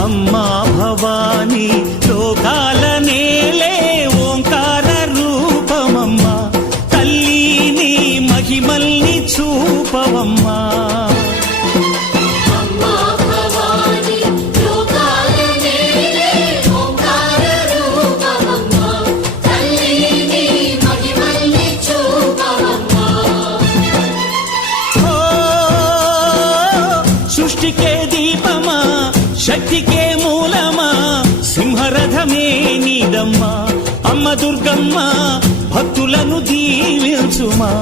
అమ్మా భవానీ లోకాల నేలే ఓంకార రూపమమ్మా తల్లి నీ మహిమల్ని చూపవమ్మా సృష్టికే దీపమా శక్తికే మూలమా సింహరథమే నీదమ్మా అమ్మ దుర్గమ్మ భక్తులను దీవించుమా